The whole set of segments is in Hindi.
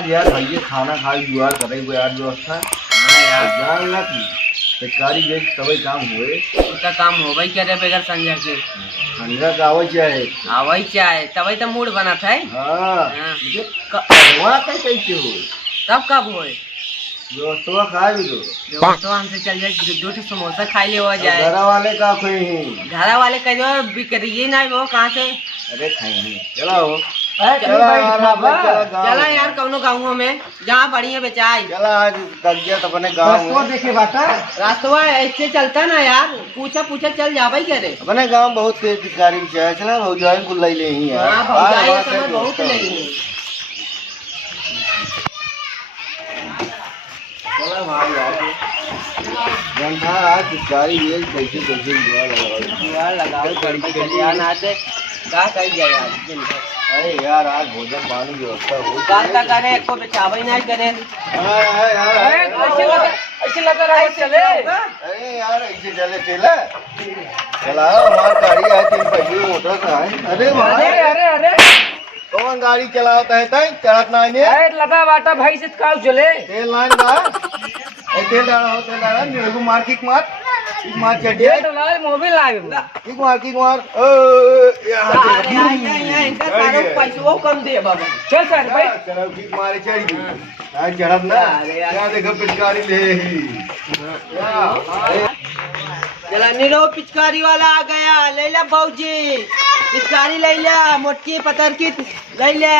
आज यार भैया खाना खाई जुआर करे हुए यार व्यवस्था। हाँ यार जान ना कि सरकारी देख तभी काम हुए। उसका काम हो भाई क्या रे बगैर संजय के संजय का आवच है। वही क्या है तभी तो मूड बना था हाँ हाँ। ये करवा कैसे हो तब कब होए दोस्तों खाए भी दो तो हमसे चल जाए दो ठो समोसा खा ले हो जाए। घर वाले का कोई घर वाले कह दो बिक्री नहीं वो कहाँ से अरे खाएंगे चलो चला यार कौनो गाँव में जहाँ बढ़िया बेचाई चला आज तक गया तो अपने गाँव में देखे बाता रास्तवा ऐसे चलता ना यार पूछा पूछा चल जावे क्या रे। अपने गाँव में बहुत तेज भिखारी है चला भौजाई को ले ही है। हाँ भौजाई ये समय बहुत नहीं है। चला भाई यार जनता आज भिखारी ये कैसे कैसे यार लगाओ बड़ी बढ़िया नाते क्या कही जाए यार। अरे यार आज भोजन पानी की व्यवस्था हो कांता करे को बेचावे नहीं करे ऐसे लगा रहा है चले। अरे यार ऐसे चले चला चलाओ हमारी गाड़ी है 3 पहिए मोटर का है। अरे भाई अरे अरे कौन गाड़ी चलाता है तई चढ़त ना है अरे लगा बाटा भाई से काउ चले तेल लाइन का ए तेल डाला निर्गु मार किक मार चढ़िए ये तो लाल मोबाइल लावे किक मार इनका सारा पैसा कम दे बाबा चल सर भाई चलो किक मारे चढ़ गई आज चढ़त ना क्या देखो पिचकारी ले चला निरो पिचकारी वाला आ गया ले ला भौजी पिचकारी ले लिया मोटकी पतर की ले लिया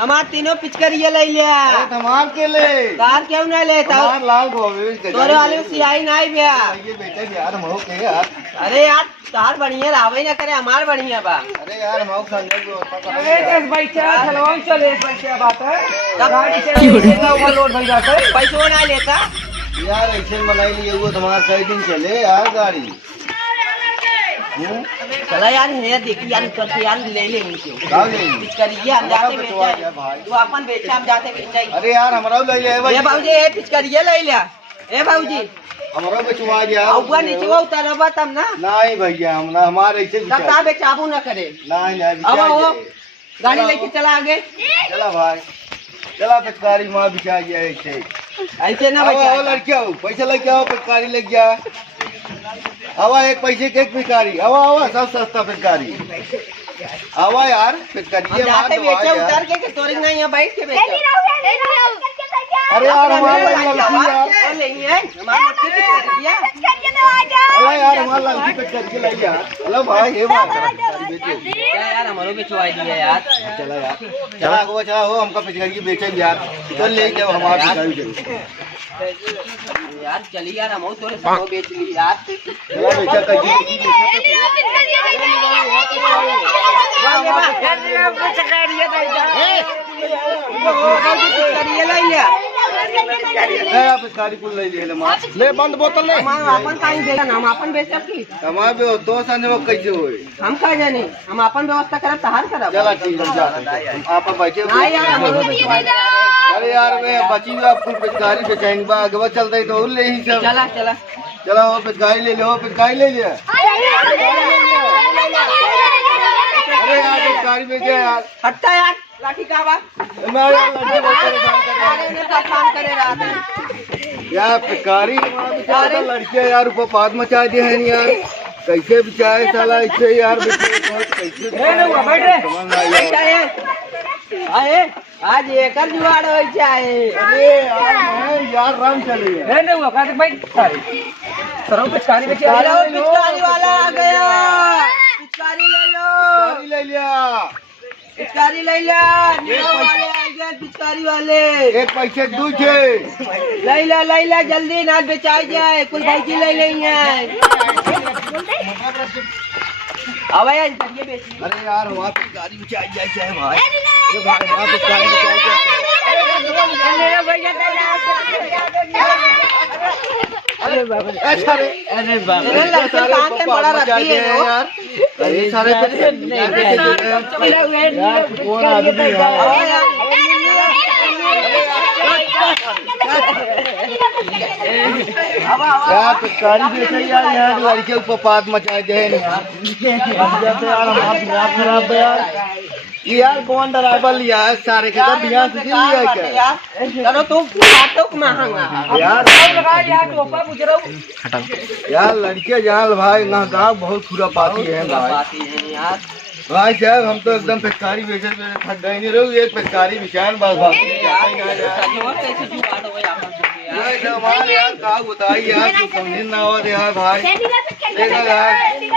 हमार तीनों पिचकारियाँ ले लिया। तमाम के ले तार क्यों नहीं लेता लाल गोभी तोरे वाले में सियाही नहीं भैया ये बेटे यार महो के यार अरे यार तार बढ़िया रावे ना करे हमार बढ़िया बा। अरे यार महो संजय को अरे दस भाई चलवान चले पैसे बात है गाड़ी से ओवरलोड हो जाता है पैसा ना लेता यार ऐसे बनाई लिए वो तुम्हारा कई दिन चले यार गाड़ी चला यार है देखी यार करके यार ले ले पिचकारियाँ हम जाते बेचे तू अपन बेचे हम जाते बेचे। अरे यार हमारा ले ले ये भाऊजी ये पिचकारियाँ ले लिया ए भाऊजी हमारा बेचवा दिया ऊपर नीचे वो उतरबा तब ना नहीं भैया हम ना हमारे ऐसे तब का बेचाबू ना करे नहीं अब वो गाड़ी लेके चला आगे चला भाई चला पिचकारी माँ बिछा गया ऐसे ऐसे ना आओ बचा लड़किया पैसा लेके आओ पिचकारी लेके जा आवा एक पैसे के पिचकारी आवा आवा सब सस्ता पिचकारी आवा यार पिचकारी जाते बेचे उतर के तोरी नहीं है बैठ के बेचे। अरे यार हमारा लड़की यार नहीं है हमारी मट्टी पिचकारियाँ अरे यार हमारा लड़की पिचकारी ले जा हेलो भाई ये बात बेचे क्या यार हमारो बेचवाई दिया यार। चला यार चला हो हमका पिचकारी बेचे यार चल ले जाओ हमारा पिचकारी यार चली यार हम तोरे सब बेच ली यार चला बेचा पिचकारी को ले बंद बोतल ले अपन काई देगा ना हम अपन बेचब की हमारे तो संजय कैसे होए हम का जानी हम अपन व्यवस्था करब तहार करब। चला ठीक है जा आप बैठे नहीं यार हमारो बेचवाई अरे यार मैं बची आपको पिचकारी बेचेंगे बा आगे चलते तो ले ही सब चला चला चला वो पिचकारी ले लो पिचकारी ले लिया अरे यार पिचकारी बेचे यार हटता यार लाठी का बा परेशान करे रात में यार पिचकारी लड़कियां यार ऊपर पाद मचा दिए हैं यार कैसे बिचाए साला ऐसे यार कैसे अरे आज एक जुआड़ हो जाए। अरे यार राम चले है नहीं हुआ कहते भाई सरो पिचकारी में चले पिचकारी वाला आ गया पिचकारी ले लो ले लिया पिचकारी ले लिया वाले आ गए पिचकारी वाले एक पैसे दूसरे लैला जल्दी ना बेचाई जाए कोई भाई की ले लेंगे अब यार ये बेच अरे यार वहाँ पे गाड़ी बिछाई जाए भाई अरे भाई वहाँ पे गाड़ी बिछाई अरे बाबा अरे बाबा लड़के कहाँ के बड़ा रखी है यार अरे सारे कौन आदमी यार पिचकारी बेचे यार यहाँ लड़के ऊपर पाद मचा दे यार खराब है यार यार कौन ड्राइवर लिया है सारे के सब यहाँ से लिया है क्या चलो तुम फाटक महंगा यार लगा यार टोपा पूछ रहा हूँ। यार लड़के जान भाई ना गाँव बहुत खुरा पाती है भाई बाती है यार। भाई साहब हम तो एकदम पिचकारी बेचे थक गए नहीं रहो एक पिचकारी विशाल बस सजवा कैसे जुगाड़ हो यार यार का बताइए यार तू समझ ना हो यार भाई देखो यार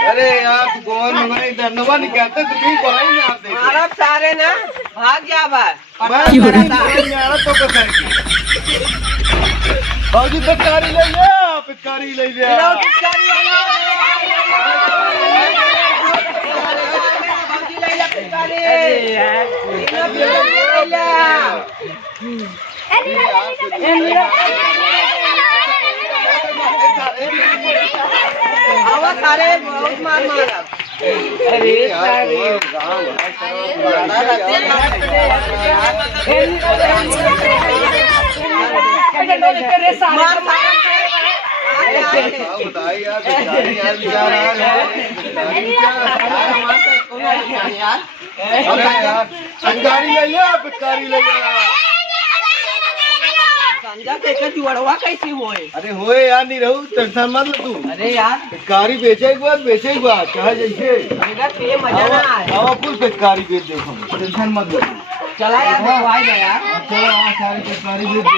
अरे यार तू कौन मंगने धन्यवाद नहीं कहते तो भी बोला ही नहीं आप देखो मारा सारे ना भाग जा बार मैं तो कसर की बाजी पिचकारी ले ले पिचकारी ले ले सारे बहुत मार मारा अरे पिचकारी ले लिया पिचकारी ले लिया संजा कैसे जुड़वा कैसे हुए अरे होए यार नहीं रहू टेंशन मत ले तू अरे यार पिचकारी बेचे एक बार चाहे जैसे मेरा तो ये मजा ना आए हवा फुल पिचकारी बेच दे हम टेंशन मत ले चला यार दवाई दे यार चलो सारी पिचकारी बेच दे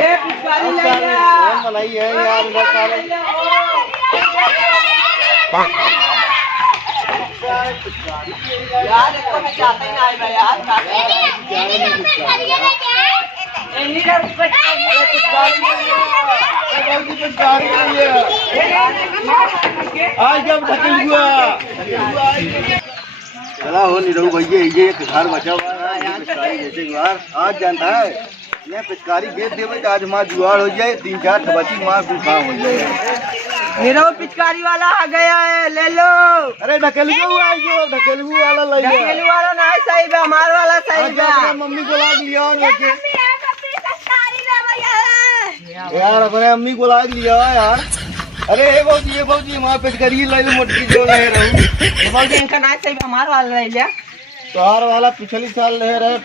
ए पिचकारी ले ले मलाई है यार यार इसको मैं चाहता ही नहीं भाई यार आज जब ढकल हुआ चला हो नहीं रहू भैया ये एक घर बचा हुआ है पिचकारी बेचे आज जानता है ये पिचकारी बेच दे तो आज माँ जुआड़ हो जाए 3-4 बची माँ कुछ काम हो जाए मेरा वो पिचकारी वाला आ गया है ले लो अरे ढकेलू वाला ले ढकेलू वाला ना सही है हमारा वाला सही है मम्मी को लाग लिया और यार अपने अम्मी को लाग लिया यार अरे ये बहुत वहाँ पिचकारी ले लो मोटी जो ले रहूँ बोल इनका ना सही हमारा वाला ले लिया तोहार वाला पिछली साल ले रहे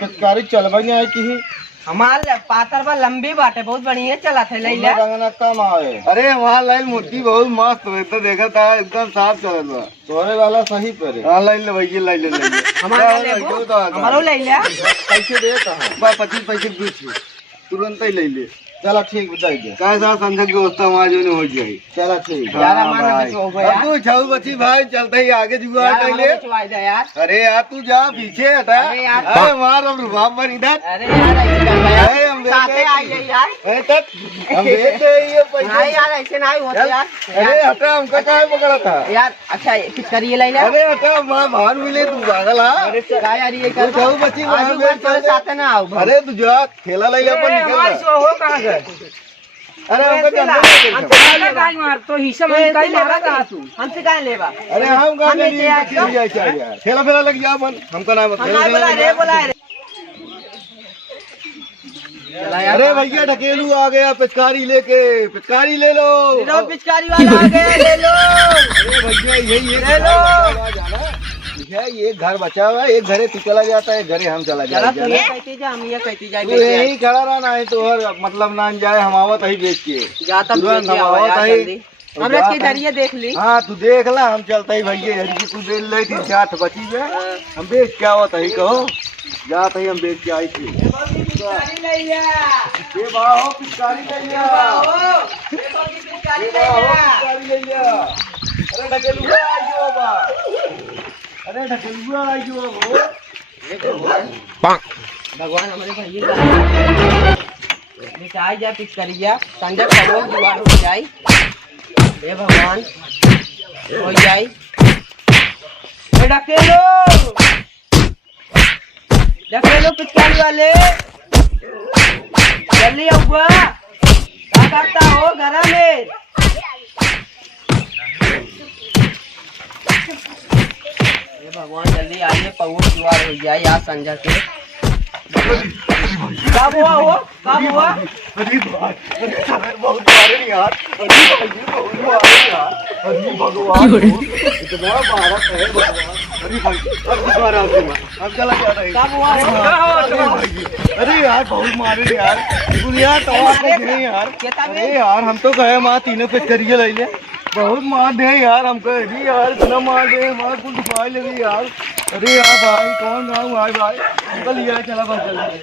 पिचकारी चलबई है कि हमारे पातर पर लंबी बात है बहुत बढ़िया चला थे ले लिया रंगना कम आए अरे वहाँ लाइन मोटी बहुत मस्त हुई तो देखा था एकदम साफ चलत बा तोहरे वाला सही पर हाँ लाइन ले भैया लाइन ले हमारा ले लिया कैसे दे कहा 25 पैसे बीच तुरंत ही ले ले चला ठीक बताई दे कैसा संजय की व्यवस्था वहाँ जो हो जाए चला ठीक यार हमारा तू छऊ बची भाई चलते ही आगे जुआ ले यार अरे यार तू जा पीछे हटा अरे मार अब रुबाब बन इधर अरे यार हम साथे आई है यार तक हम देते ये पैसे नहीं यार ऐसे नहीं होता यार अरे हटा हमका काहे पकड़ा था यार अच्छा पिचकारी ये ले लिया अरे हटा मां भान मिले तू पागल हां अरे यार ये कर छऊ बची आज मेरे साथ ना आओ अरे तू जा खेला ले अपन निकल हो कहाँ गए अरे हमका गाय मार तो हिस्सा में गाय मारा कहाँ तू हमसे कहाँ लेवा अरे हम का ले यार खेला फेला लग जा अपन हमका नाम बोला रे अरे भैया ढकेलू आ गया पिचकारी लेके पिचकारी ले लो पिचकारी वाला आ गया ले लो अरे भैया यही ले लो ये घर बचा हुआ है एक घरे तू चला जाता है घरे हम चला जाते हम ये कहती जाए तू यही खड़ा रहना है तो और मतलब ना जाए हम आवत ही बेच के जाता हमने के जरिए देख ली हाँ तू देख ला हम चलते ही भैया हरी तू बेच ली थी 8 बची है हम बेच क्या होता ही कहो जाते ही हम बेच के आई थी पिचकारी ले लिया अरे ढकेलुआ आइयो बाबा अरे ढकेलुआ आइयो भगवान हमारे भैया मिटाई जाए पिचकारिया संजय कबोल जुगाड़ हो जाए हे भगवान हो जाए ढकेलो पिचकारी वाले जल्दी आऊगा क्या करता हो घर में भगवान जल्दी आइए पहुंच जुआर हो जाए यार संजय के कब हुआ वो कब हुआ अरे भाई अरे साहब बहुत मारे नहीं यार अरे भाई बहुत मारे यार अरे भगवान इतना मारा है भगवान अरे भाई अब दोबारा अब चला जा रहा है कब हुआ अरे भाई अरे यार बहुत मारे यार गुड़िया तो आपको दे यार अरे यार हम तो गए माँ तीनों पे करिए ले ले बहुत मार दे यार हमको अरे यार इतना मार दे मार कुल दिखाई लगी यार अरे यार भाई कौन गाँव भाई भाई चल यार चला बस चल